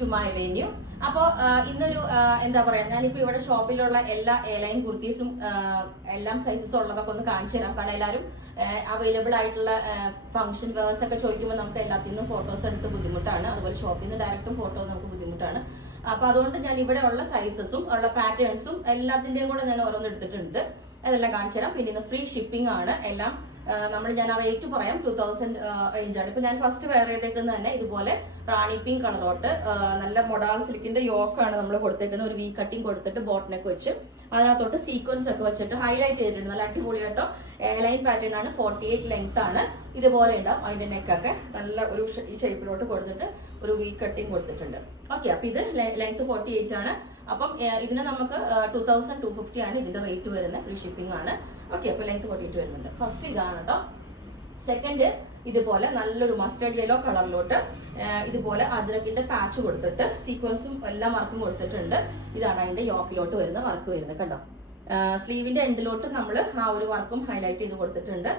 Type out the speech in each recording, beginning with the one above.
To my venue. അപ്പോൾ ഇന്നൊരു എന്താ പറയാ, ഞാനിപ്പോൾ ഇവിടെ ഷോപ്പിലുള്ള എല്ലാ എയർലൈൻ കുർത്തീസും എല്ലാം സൈസസും ഉള്ളതൊക്കെ ഒന്ന് കാണിച്ചു തരാം. കാരണം എല്ലാവരും അവൈലബിൾ ആയിട്ടുള്ള ഫംഗ്ഷൻ വേഴ്സ് ഒക്കെ ചോദിക്കുമ്പോൾ നമുക്ക് എല്ലാത്തിൽ നിന്നും ഫോട്ടോസ് എടുത്ത് ബുദ്ധിമുട്ടാണ്. അതുപോലെ ഷോപ്പിൽ നിന്ന് ഡയറക്റ്റും ഫോട്ടോ നമുക്ക് ബുദ്ധിമുട്ടാണ്. അപ്പൊ അതുകൊണ്ട് ഞാൻ ഇവിടെ ഉള്ള സൈസസും ഉള്ള പാറ്റേൺസും എല്ലാത്തിന്റെയും കൂടെ ഞാൻ ഓരോന്ന് എടുത്തിട്ടുണ്ട്. അതെല്ലാം കാണിച്ചു തരാം. പിന്നെ ഇന്ന് ഫ്രീ ഷിപ്പിംഗ് ആണ് എല്ലാം. ഞാൻ ആ റേറ്റ് പറയാം, 2000 റേഞ്ചാണ്. ഇപ്പൊ ഞാൻ ഫസ്റ്റ് വെയർ ചെയ്തേക്കുന്നത് തന്നെ ഇതുപോലെ റാണി പിങ്ക് കളറോട്ട് നല്ല മൊഡാൾ സിൽക്കിന്റെ യോക്കാണ് നമ്മൾ കൊടുത്തേക്കുന്നത്. ഒരു വി കട്ടിങ് കൊടുത്തിട്ട് ബോട്ടനൊക്കെ വെച്ച് അതിനകത്തോട്ട് സീക്വൻസ് ഒക്കെ വെച്ചിട്ട് ഹൈലൈറ്റ് ചെയ്തിട്ടുണ്ട്. നല്ല അടിപൊളിയായിട്ടോ. എയർലൈൻ പാറ്റേൺ ആണ്, 48 ലെങ്ത് ആണ്. ഇതുപോലെ ഉണ്ടാവും. അതിന്റെ നെക്കൊക്കെ നല്ല ഒരു ഈ ഷേപ്പിലോട്ട് കൊടുത്തിട്ട് ഒരു വി കട്ടിങ് കൊടുത്തിട്ടുണ്ട്. ഓക്കെ, അപ്പൊ ഇത് ലെങ്ത് 48 ആണ്. അപ്പം ഇതിന് നമുക്ക് 2250 ആണ് ഇതിന്റെ റേറ്റ് വരുന്നത്. ഫ്രീ ഷിപ്പിംഗ് ആണ്. ഓക്കെ, അപ്പൊ ലെങ്ത് 48 വരുന്നുണ്ട്. ഫസ്റ്റ് ഇതാണ് കേട്ടോ. സെക്കൻഡ് ഇതുപോലെ നല്ലൊരു മസ്റ്റർഡ് യെല്ലോ കളറിലോട്ട് ഇതുപോലെ അജ്രക്കിന്റെ പാച്ച് കൊടുത്തിട്ട് സീക്വൻസും എല്ലാം വർക്കും കൊടുത്തിട്ടുണ്ട്. ഇതാണ് അതിന്റെ യോക്കിലോട്ട് വരുന്ന വർക്ക് വരുന്നത്. കണ്ടോ, സ്ലീവിന്റെ എൻഡിലോട്ട് നമ്മൾ ആ ഒരു വർക്കും ഹൈലൈറ്റ് ചെയ്ത് കൊടുത്തിട്ടുണ്ട്.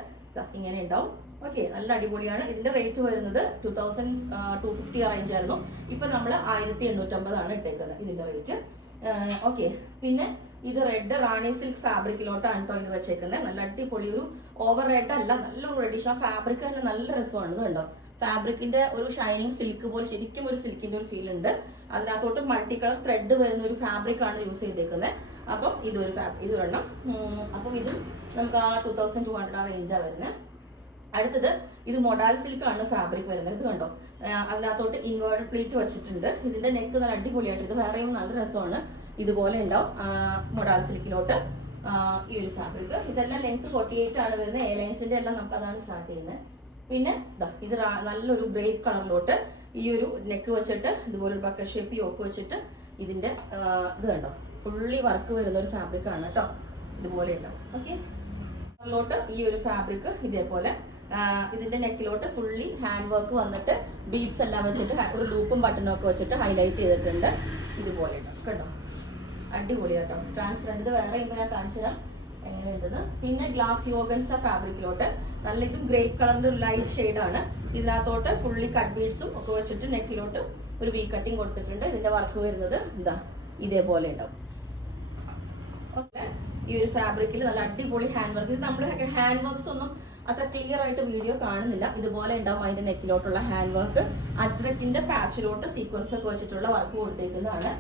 ഇങ്ങനെ ഉണ്ടാവും. ഓക്കെ, നല്ല അടിപൊളിയാണ്. ഇതിന്റെ റേറ്റ് വരുന്നത് 2250 റേഞ്ച് ആയിരുന്നു. ഇപ്പൊ നമ്മൾ 1850 ആണ് ഇട്ടേക്കുന്നത് ഇതിന്റെ റേറ്റ്. ഓക്കെ, പിന്നെ ഇത് റെഡ് റാണി സിൽക്ക് ഫാബ്രിക്കിലോട്ടാണ് കേട്ടോ ഇത് വെച്ചേക്കുന്നത്. നല്ല അടിപൊളി ഒരു ഓവർ റെഡ് അല്ല, നല്ലൊരു റെഡിഷ്. ആ ഫാബ്രിക് തന്നെ നല്ല രസമാണ്. ഇത് കണ്ടോ, ഫാബ്രിക്കിന്റെ ഒരു ഷൈനിങ് സിൽക്ക് പോലെ ശരിക്കും ഒരു സിൽക്കിന്റെ ഒരു ഫീൽ ഉണ്ട്. അതിനകത്തോട്ട് മൾട്ടി കളർ ത്രെഡ് വരുന്ന ഒരു ഫാബ്രിക് ആണ് യൂസ് ചെയ്തേക്കുന്നത്. അപ്പം ഇതൊരു ഇത് വേണം. അപ്പം ഇത് നമുക്ക് ആ 2200 ആ റേഞ്ചാ വരുന്നത്. അടുത്തത് ഇത് മൊഡാൽ സിൽക്ക് ആണ് ഫാബ്രിക് വരുന്നത്. ഇത് കണ്ടോ, അതിനകത്തോട്ട് ഇൻവേർട്ടഡ് പ്ലീറ്റ് വെച്ചിട്ടുണ്ട്. ഇതിന്റെ നെക്ക് നല്ല അടിപൊളിയായിട്ട്, ഇത് വേറെയും നല്ല രസമാണ്. ഇതുപോലെ ഉണ്ടാവും മൊഡാൽ സിൽക്കിലോട്ട് ഈ ഒരു ഫാബ്രിക്. ഇതെല്ലാം ലെങ്ത് 48 ആണ് വരുന്നത്. എയർലൈൻസിന്റെ എല്ലാം നമുക്ക് അതാണ് സ്റ്റാർട്ട് ചെയ്യുന്നത്. പിന്നെ ഇത് നല്ലൊരു ബ്രേക്ക് കളറിലോട്ട് ഈ ഒരു നെക്ക് വെച്ചിട്ട് ഇതുപോലെ ഒരു ബക്കറ്റ് ഷേപ്പ് യോക്ക് വെച്ചിട്ട് ഇതിന്റെ ഇത് കണ്ടോ, ഫുള്ളി വർക്ക് വരുന്ന ഒരു ഫാബ്രിക് ആണ് കേട്ടോ. ഇതുപോലെ ഉണ്ടാവും. ഓക്കെ, ോട്ട് ഈ ഒരു ഫാബ്രിക് ഇതേപോലെ ഇതിന്റെ നെക്കിലോട്ട് ഫുള്ളി ഹാൻഡ് വർക്ക് വന്നിട്ട് ബീഡ്സ് എല്ലാം വെച്ചിട്ട് ഒരു ലൂപ്പും ബട്ടണും ഒക്കെ വെച്ചിട്ട് ഹൈലൈറ്റ് ചെയ്തിട്ടുണ്ട്. ഇതുപോലെ ഉണ്ടാവും കേട്ടോ. അടിപൊളി കേട്ടോ. ട്രാൻസ്പെറന്റ്. ഇത് വേറെ ഞാൻ കാണിച്ചു തരാം എങ്ങനെയുണ്ടെന്ന്. പിന്നെ ഗ്ലാസ് യോഗൻസ ഫാബ്രിക്കിലോട്ട് നല്ല ഇതും ഗ്രേപ്പ് കളറിന്റെ ഒരു ലൈറ്റ് ഷെയ്ഡാണ്. ഇതിനകത്തോട്ട് ഫുള്ളി കട്ട് ബീഡ്സും ഒക്കെ വെച്ചിട്ട് നെക്കിലോട്ട് ഒരു വി കട്ടിങ് കൊടുത്തിട്ടുണ്ട്. ഇതിന്റെ വർക്ക് വരുന്നത് എന്താ ഇതേപോലെ ഉണ്ടാവും. ഓക്കെ, ഈ ഒരു ഫാബ്രിക്കിൽ നല്ല അടിപൊളി ഹാൻഡ് വർക്ക്. ഇത് നമ്മൾ ഹാൻഡ് വർക്ക്സ് ഒന്നും അത്ര ക്ലിയർ ആയിട്ട് വീഡിയോ കാണുന്നില്ല. ഇതുപോലെ ഉണ്ടാവും അതിന്റെ നെക്കിലോട്ടുള്ള ഹാൻഡ് വർക്ക്. അജ്രക്കിന്റെ പാച്ചിലോട്ട് സീക്വൻസ് ഒക്കെ വെച്ചിട്ടുള്ള വർക്ക് കൊടുത്തേക്കുന്നതാണ്.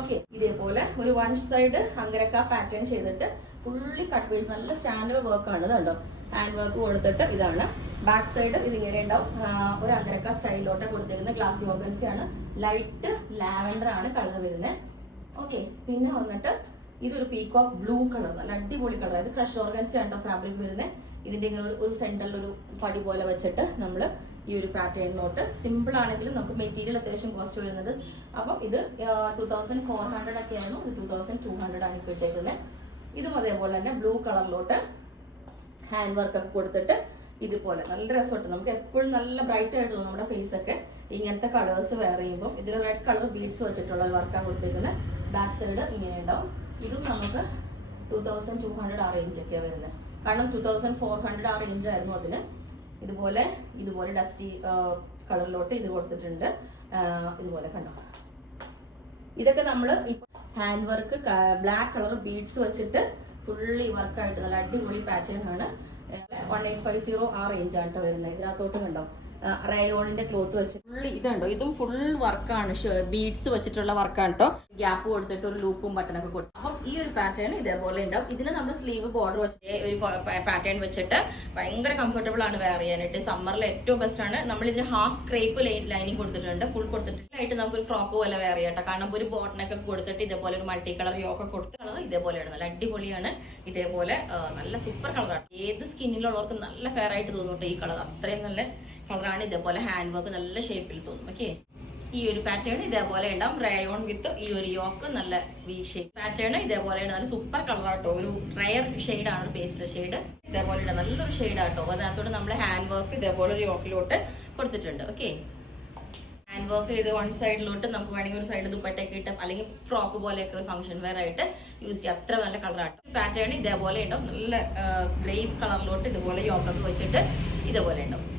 ഓക്കെ, ഇതേപോലെ ഒരു വൺ സൈഡ് അങ്കരക്ക പാറ്റേൺ ചെയ്തിട്ട് ഫുള്ളി കട്ട് ബീഡ്സ് നല്ല സ്റ്റാൻഡേർഡ് വർക്ക് ആണ്. ഇതുണ്ടോ, ഹാൻഡ് വർക്ക് കൊടുത്തിട്ട് ഇതാണ്. ബാക്ക് സൈഡ് ഇതിങ്ങനെ ഉണ്ടാവും. ഒരു അങ്കരക്ക സ്റ്റൈലിലോട്ട് കൊടുത്തിരുന്ന ഗ്ലാസ് ഓർഗൻസി ആണ്. ലൈറ്റ് ലാവൻഡർ ആണ് കളർ വരുന്നത്. ഓക്കെ, പിന്നെ വന്നിട്ട് ഇതൊരു പീകോക്ക് ബ്ലൂ കളർ, നല്ല അടിപൊളി കളർ. ഇത് ക്രഷ് ഓർഗൻസി ആണ് ഫാബ്രിക് വരുന്നത്. ഇതിന്റെ ഒരു സെന്ററിൽ ഒരു പടി പോലെ വെച്ചിട്ട് നമ്മൾ ഈ ഒരു പാറ്റേണിലോട്ട് സിമ്പിൾ ആണെങ്കിലും നമുക്ക് മെറ്റീരിയൽ അത്യാവശ്യം കോസ്റ്റ് വരുന്നത്. അപ്പം ഇത് 2400 ഒക്കെ ആയിരുന്നു. ഇത് 2200 ആണ് ഇപ്പോൾ ഇട്ടേക്കുന്നത്. ഇതും അതേപോലെ തന്നെ ബ്ലൂ കളറിലോട്ട് ഹാൻഡ് വർക്ക് ഒക്കെ കൊടുത്തിട്ട് ഇതുപോലെ നല്ല രസമായിട്ട് നമുക്ക് എപ്പോഴും നല്ല ബ്രൈറ്റ് ആയിട്ട് തോന്നും നമ്മുടെ ഫേസ് ഒക്കെ ഇങ്ങനത്തെ കളേഴ്സ് വെയർ ചെയ്യുമ്പോൾ. ഇതിൽ റെഡ് കളർ ബീഡ്സ് വെച്ചിട്ടുള്ള വർക്കാണ് കൊടുത്തേക്കുന്നത്. ബാക്ക് സൈഡ് ഇങ്ങനെ ഉണ്ടാവും. ഇതും നമുക്ക് 2200 ആ റേഞ്ച് ഒക്കെയാണ് വരുന്നത്. കാരണം 2400 ആ റേഞ്ച് ആയിരുന്നു അതിന്. ഇതുപോലെ ഡസ്റ്റി കളറിലോട്ട് ഇത് കൊടുത്തിട്ടുണ്ട്. ഇതുപോലെ കണ്ടോ, ഇതൊക്കെ നമ്മൾ ഇപ്പൊ hand work black colour beads വെച്ചിട്ട് ഫുള്ളി വർക്കായിട്ട് നല്ല അടിപൊളി പാറ്റേൺ ആണ്. 1850 ആ റേഞ്ച് ആണ് വരുന്നത്. ഇതിനകത്തോട്ട് കണ്ടോ, റയോണിന്റെ ക്ലോത്ത് വെച്ച് ഫുള്ളി ഇതുണ്ടോ, ഇതും ഫുൾ വർക്കാണ്. ബീഡ്സ് വെച്ചിട്ടുള്ള വർക്കാണ് കേട്ടോ. ഗ്യാപ്പ് കൊടുത്തിട്ട് ഒരു ലൂപ്പും ബട്ടണൊക്കെ കൊടുത്തു. അപ്പം ഈ ഒരു പാറ്റേൺ ഇതേപോലെ ഉണ്ടാവും. ഇതിന് നമ്മൾ സ്ലീവ് ബോർഡർ വെച്ചിട്ട് ഒരു പാറ്റേൺ വെച്ചിട്ട് ഭയങ്കര കംഫർട്ടബിൾ ആണ് വെയർ ചെയ്യാനായിട്ട്. സമ്മറിൽ ഏറ്റവും ബെസ്റ്റ് ആണ്. നമ്മൾ ഇതിന് ഹാഫ് ക്രേപ്പ് ലൈനിങ് കൊടുത്തിട്ടുണ്ട്. ഫുൾ കൊടുത്തിട്ടായിട്ട് നമുക്ക് ഒരു ഫ്രോക്ക് പോലെ വെയർ ചെയ്യാം. കാരണം ഒരു ബോട്ടനൊക്കെ കൊടുത്തിട്ട് ഇതേപോലെ ഒരു മൾട്ടി കളർ യോക്കെ കൊടുത്ത് കളർ ഇതേപോലെയാണ്. നല്ല അടിപൊളിയാണ്. ഇതേപോലെ നല്ല സൂപ്പർ കളറാണ്. ഏത് സ്കിന്നിലുള്ളവർക്ക് നല്ല ഫെയർ ആയിട്ട് തോന്നും ഈ കളർ. അത്രയും നല്ല കളറാണ്. ഇതേപോലെ ഹാൻഡ് വർക്ക് നല്ല ഷേപ്പിൽ തോന്നും. ഓക്കെ, ഈ ഒരു പാറ്റേൺ ഇതേപോലെ ഉണ്ടാവും. റയോൺ വിത്ത് ഈ ഒരു യോക്ക് നല്ല വി ഷേപ്പ് പാറ്റേൺ ഇതേപോലെയാണ്. നല്ല സൂപ്പർ കളറാട്ടോ. ഒരു റയർ ഷെയ്ഡാണ്, ഒരു പേസ്റ്റൽ ഷെയ്ഡ്. ഇതേപോലെ നല്ലൊരു ഷെയ്ഡാട്ടോ. അതിനകത്തോട് നമ്മൾ ഹാൻഡ് വർക്ക് ഇതേപോലെ ഒരു യോക്കിലോട്ട് കൊടുത്തിട്ടുണ്ട്. ഓക്കെ, ഹാൻഡ് വർക്ക് ചെയ്ത് വൺ സൈഡിലോട്ട് നമുക്ക് വേണമെങ്കിൽ ഒരു സൈഡ് ദുപ്പട്ടയൊക്കെ ഇട്ട് അല്ലെങ്കിൽ ഫ്രോക്ക് പോലെയൊക്കെ ഒരു ഫംഗ്ഷൻ വെയർ ആയിട്ട് യൂസ് ചെയ്യാം. അത്ര നല്ല കളറാട്ടോ. പാറ്റേൺ ഇതേപോലെ ഉണ്ടാവും. നല്ല ഗ്രേപ്പ് കളറിലോട്ട് ഇതുപോലെ യോക്കൊക്കെ വെച്ചിട്ട് ഇതേപോലെ ഉണ്ടാവും.